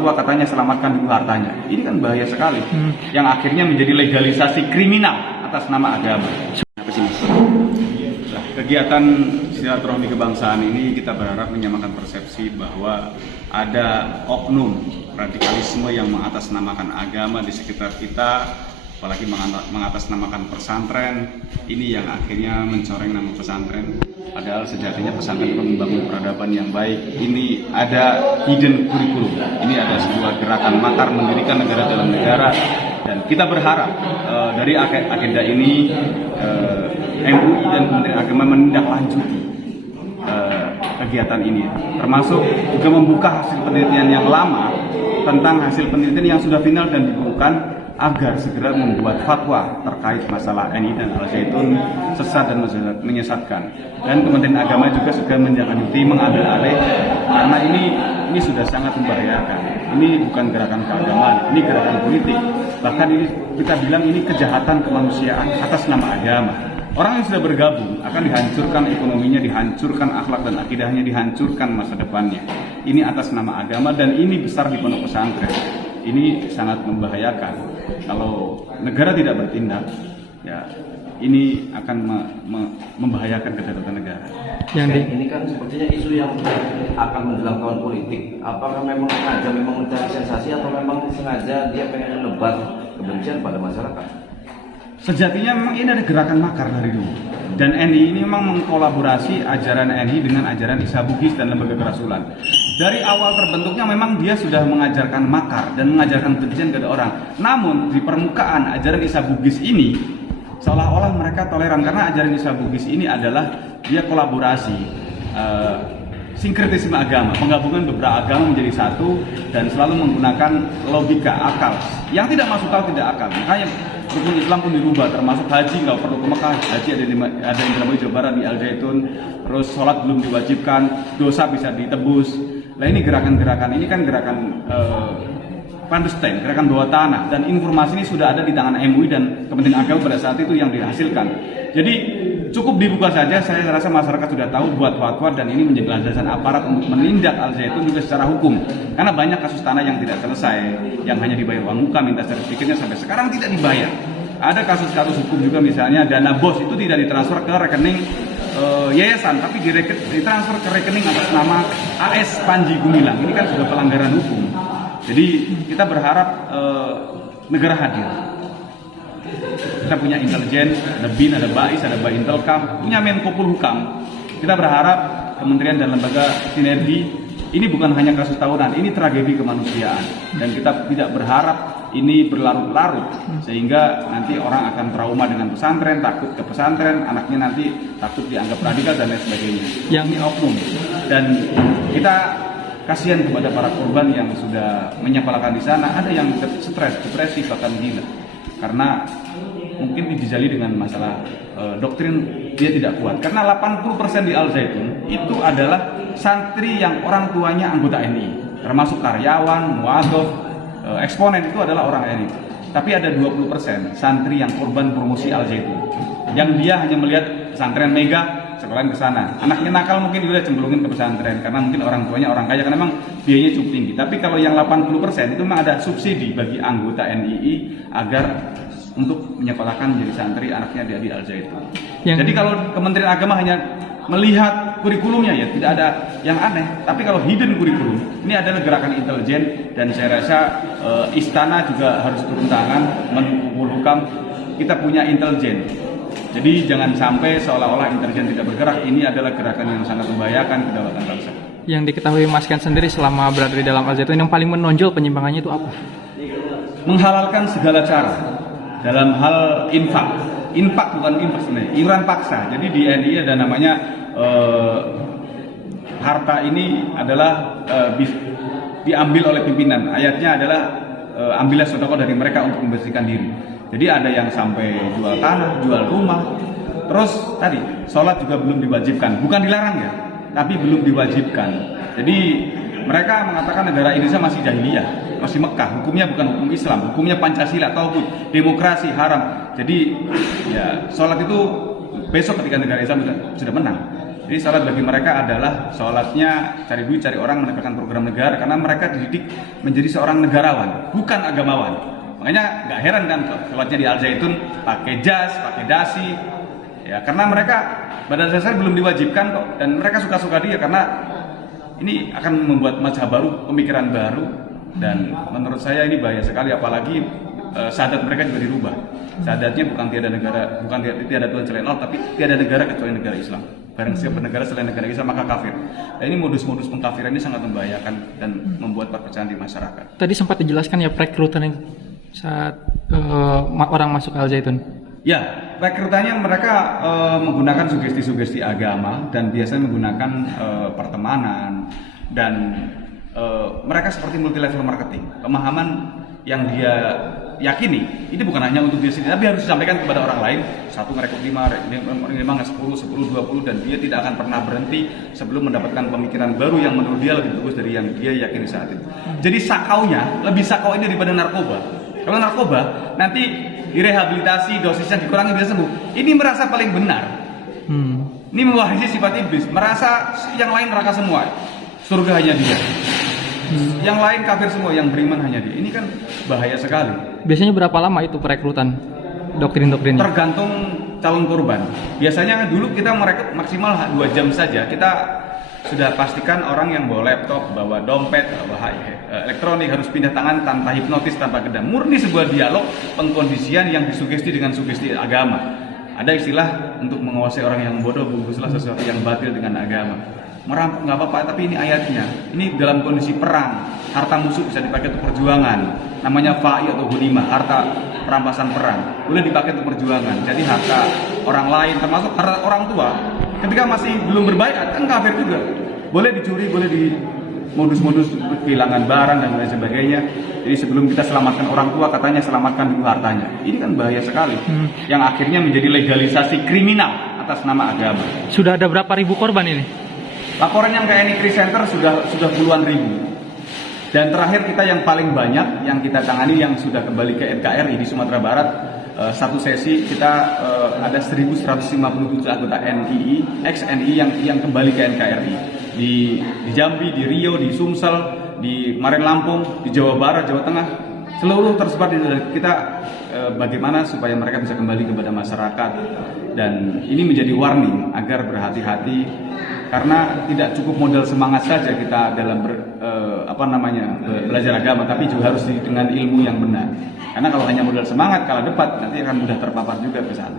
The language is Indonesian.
fatwa katanya selamatkan dulu hartanya. Ini kan bahaya sekali, yang akhirnya menjadi legalisasi kriminal atas nama agama. Nah, kegiatan silaturahmi kebangsaan ini kita berharap menyamakan persepsi bahwa ada oknum radikalisme yang mengatasnamakan agama di sekitar kita, apalagi mengatasnamakan pesantren. Ini yang akhirnya mencoreng nama pesantren. Padahal sejatinya pesantren itu membangun peradaban yang baik. Ini ada hidden curriculum. Ini ada sebuah gerakan makar mendirikan negara dalam negara. Dan kita berharap dari agenda ini MUI dan Kementerian Agama menindaklanjuti kegiatan ini, termasuk juga membuka hasil penelitian yang lama tentang hasil penelitian yang sudah final dan dibukukan, agar segera membuat fatwa terkait masalah NI dan Al-Zaitun sesat dan menyesatkan. Dan Kementerian Agama juga sudah menindaklanjuti, mengambil alih, karena ini sudah sangat membahayakan. Ini bukan gerakan keagamaan, ini gerakan politik. Bahkan ini kita bilang ini kejahatan kemanusiaan atas nama agama. Orang yang sudah bergabung akan dihancurkan ekonominya, dihancurkan akhlak dan akidahnya, dihancurkan masa depannya. Ini atas nama agama, dan ini besar di pondok pesantren. Ini sangat membahayakan. Kalau negara tidak bertindak, ya ini akan membahayakan kedaulatan negara. Ini kan sepertinya isu yang akan menjelang tahun politik. Apakah memang sengaja mencari sensasi, atau memang sengaja dia pengen menebar kebencian pada masyarakat? Sejatinya memang ini ada gerakan makar dari dulu. Dan NI ini memang mengkolaborasi ajaran NI dengan ajaran Isa Bugis dan lembaga kerasulan. Dari awal terbentuknya memang dia sudah mengajarkan makar dan mengajarkan kebencian kepada orang. Namun di permukaan ajaran Isa Bugis ini seolah-olah mereka toleran, karena ajaran Isa Bugis ini adalah dia kolaborasi, sinkretisme agama, penggabungan beberapa agama menjadi satu dan selalu menggunakan logika akal yang tidak masuk akal, tidak akal. Makanya rukun Islam pun dirubah, termasuk haji nggak perlu ke Mekah, haji ada yang di Jawa Barat di Al-Zaitun, terus sholat belum diwajibkan, dosa bisa ditebus. Nah ini gerakan-gerakan ini kan gerakan clandestine, gerakan bawah tanah, dan informasi ini sudah ada di tangan MUI dan Kementerian Agama pada saat itu yang dihasilkan. Jadi cukup dibuka saja, saya rasa masyarakat sudah tahu buat fatwa, dan ini menjadi landasan aparat untuk menindak Al-Zaitun juga secara hukum. Karena banyak kasus tanah yang tidak selesai, yang hanya dibayar uang muka, minta sertifikatnya sampai sekarang tidak dibayar. Ada kasus-kasus hukum juga, misalnya dana BOS itu tidak ditransfer ke rekening yayasan, tapi ditransfer ke rekening atas nama AS Panji Gumilang. Ini kan sudah pelanggaran hukum. Jadi kita berharap negara hadir. Kita punya intelijen, ada BIN, ada BAIS, ada Baintelkam, punya Menko Polhukam. Kita berharap kementerian dan lembaga sinergi. Ini bukan hanya kasus tahunan, ini tragedi kemanusiaan. Dan kita tidak berharap ini berlarut-larut, sehingga nanti orang akan trauma dengan pesantren, takut ke pesantren, anaknya nanti takut dianggap radikal dan lain sebagainya. Yang ini oknum. Dan kita kasihan kepada para korban yang sudah menyepelekan di sana. Ada yang stres, depresi, bahkan gila. Karena mungkin dijali dengan masalah doktrin dia tidak kuat. Karena 80% di Al-Zaitun itu adalah santri yang orang tuanya anggota NI, termasuk karyawan, muadzaf, eksponen itu adalah orang NI. Tapi ada 20% santri yang korban promosi Al-Zaitun, yang dia hanya melihat pesantren mega, sekolahan ke sana. Anaknya nakal mungkin udah cemplungin ke pesantren karena mungkin orang tuanya orang kaya, karena memang biayanya cukup tinggi. Tapi kalau yang 80% itu memang ada subsidi bagi anggota NII agar untuk menyekolahkan menjadi santri anaknya di Al-Zaitun. Jadi kalau Kementerian Agama hanya melihat kurikulumnya, ya tidak ada yang aneh. Tapi kalau hidden kurikulum, ini adalah gerakan intelijen, dan saya rasa istana juga harus turun tangan, menghukam. Kita punya intelijen. Jadi jangan sampai seolah-olah intelijen tidak bergerak. Ini adalah gerakan yang sangat membahayakan kedaulatan bangsa. Yang diketahui Mas Ken sendiri selama berada di dalam Al-Zaitun, yang paling menonjol penyimpangannya itu apa? Menghalalkan segala cara dalam hal infak bukan infak sebenarnya, iuran paksa. Jadi di NI ada namanya harta ini adalah diambil oleh pimpinan. Ayatnya adalah ambillah sedekah dari mereka untuk membersihkan diri. Jadi ada yang sampai jual tanah, jual rumah. Terus tadi sholat juga belum diwajibkan, bukan dilarang ya, tapi belum diwajibkan. Jadi mereka mengatakan negara Indonesia masih jahiliyah, masih Mekah, hukumnya bukan hukum Islam, hukumnya Pancasila, tauhid, demokrasi, haram. Jadi ya sholat itu besok ketika negara Islam sudah menang. Jadi salat bagi mereka adalah sholatnya cari duit, cari orang, menegakkan program negara, karena mereka dididik menjadi seorang negarawan, bukan agamawan. Makanya nggak heran kan sholatnya di Al Zaitun pakai jas, pakai dasi, ya karena mereka pada dasarnya belum diwajibkan kok, dan mereka suka-suka dia karena ini akan membuat mazhab baru, pemikiran baru, dan menurut saya ini bahaya sekali, apalagi syahadat mereka juga dirubah. Syahadatnya bukan tiada Tuhan selain Allah, tapi tiada negara kecuali negara Islam. Barang siapa negara selain negara Islam maka kafir. Dan ini modus-modus pengkafiran ini sangat membahayakan dan membuat perpecahan di masyarakat. Tadi sempat dijelaskan ya perekrutan saat orang masuk Al Zaitun. Ya, rekrutannya mereka menggunakan sugesti-sugesti agama dan biasanya menggunakan pertemanan, dan mereka seperti multi level marketing. Pemahaman yang dia yakini itu bukan hanya untuk dia sendiri, tapi harus disampaikan kepada orang lain. Satu ngerekrut 5, 10, 20, dan dia tidak akan pernah berhenti sebelum mendapatkan pemikiran baru yang menurut dia lebih bagus dari yang dia yakini saat itu. Jadi sakaunya lebih sakau ini daripada narkoba. Kalau narkoba nanti direhabilitasi, dosisnya dikurangi bisa sembuh. Ini merasa paling benar. Ini mewarisi sifat iblis, merasa yang lain neraka semua, surga hanya dia. Yang lain kafir semua, yang beriman hanya dia. Ini kan bahaya sekali. Biasanya berapa lama itu perekrutan doktrin-doktrinnya? Tergantung calon korban. Biasanya dulu kita merekrut maksimal 2 jam saja. Kita sudah pastikan orang yang bawa laptop, bawa dompet, bawa elektronik harus pindah tangan tanpa hipnotis, tanpa gedam. Murni sebuah dialog pengkondisian yang disugesti dengan sugesti agama. Ada istilah untuk menguasai orang yang bodoh, bungkuslah sesuatu yang batil dengan agama. Merampok nggak apa-apa, tapi ini ayatnya. Ini dalam kondisi perang, harta musuh bisa dipakai untuk perjuangan. Namanya fa'i atau ghanimah, harta perampasan perang. Boleh dipakai untuk perjuangan. Jadi harta orang lain, termasuk harta orang tua, ketika masih belum berbaiat kan kafir juga. Boleh dicuri, boleh di modus-modus kehilangan barang dan lain sebagainya. Jadi sebelum kita selamatkan orang tua, katanya selamatkan dulu hartanya. Ini kan bahaya sekali. Yang akhirnya menjadi legalisasi kriminal atas nama agama. Sudah ada berapa ribu korban ini? Laporan yang ke NI Center sudah puluhan ribu. Dan terakhir kita yang paling banyak yang kita tangani yang sudah kembali ke NKRI di Sumatera Barat, satu sesi kita ada 1.157 anggota NII, ex-NII yang kembali ke NKRI di Jambi, di Riau, di Sumsel, di Maren Lampung, di Jawa Barat, Jawa Tengah, seluruh tersebar di kita. Bagaimana supaya mereka bisa kembali kepada masyarakat, dan ini menjadi warning agar berhati-hati, karena tidak cukup modal semangat saja kita dalam belajar agama, tapi juga harus dengan ilmu yang benar. Karena kalau hanya modal semangat kalah debat, nanti akan mudah terpapar juga ke sana.